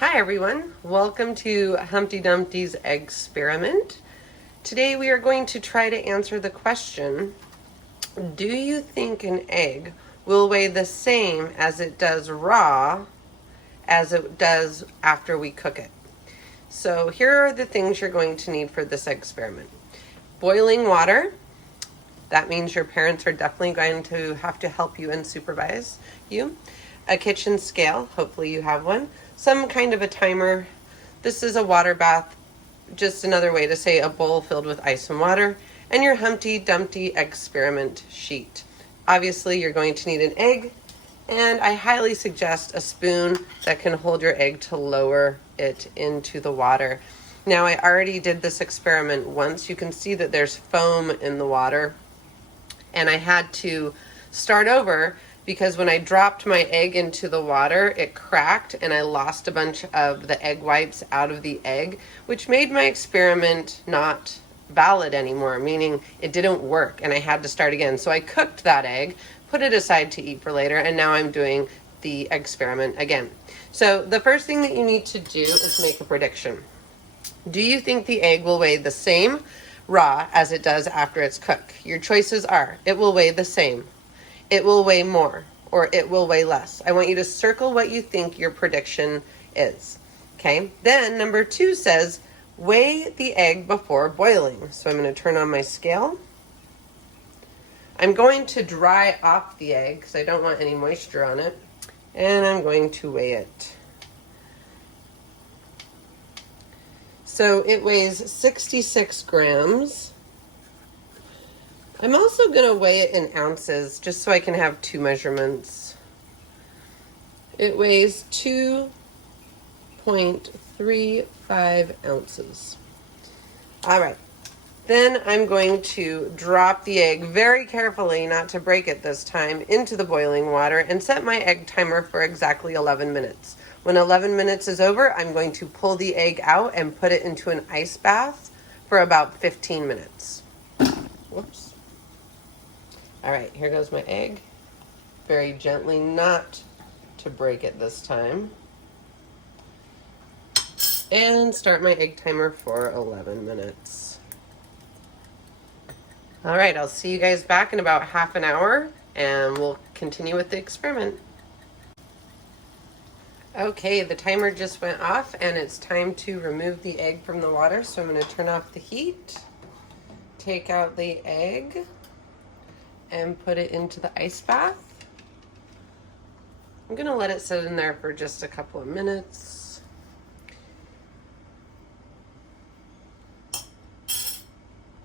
Hi everyone, welcome to Humpty Dumpty's Eggsperiment. Today we are going to try to answer the question, do you think an egg will weigh the same as it does raw as it does after we cook it? So here are the things you're going to need for this experiment. Boiling water. That means your parents are definitely going to have to help you and supervise you. A kitchen scale, hopefully you have one. Some kind of a timer. This is a water bath, just another way to say a bowl filled with ice and water. And your Humpty Dumpty experiment sheet. Obviously you're going to need an egg, and I highly suggest a spoon that can hold your egg to lower it into the water. Now I already did this experiment once. You can see that there's foam in the water. And I had to start over because when I dropped my egg into the water, it cracked and I lost a bunch of the egg whites out of the egg, which made my experiment not valid anymore, meaning it didn't work and I had to start again. So I cooked that egg, put it aside to eat for later, and now I'm doing the experiment again. So the first thing that you need to do is make a prediction. Do you think the egg will weigh the same raw as it does after it's cooked? Your choices are, it will weigh the same, it will weigh more, or it will weigh less. I want you to circle what you think your prediction is. Okay, then number 2 says, weigh the egg before boiling. So I'm going to turn on my scale. I'm going to dry off the egg because I don't want any moisture on it. And I'm going to weigh it. So it weighs 66 grams. I'm also going to weigh it in ounces just so I can have 2 measurements. It weighs 2.35 ounces. All right. Then I'm going to drop the egg very carefully, not to break it this time, into the boiling water and set my egg timer for exactly 11 minutes. When 11 minutes is over, I'm going to pull the egg out and put it into an ice bath for about 15 minutes. Whoops. All right, here goes my egg. Very gently, not to break it this time. And start my egg timer for 11 minutes. All right, I'll see you guys back in about half an hour and we'll continue with the experiment. Okay, the timer just went off and it's time to remove the egg from the water. So I'm going to turn off the heat, take out the egg, and put it into the ice bath. I'm going to let it sit in there for just a couple of minutes.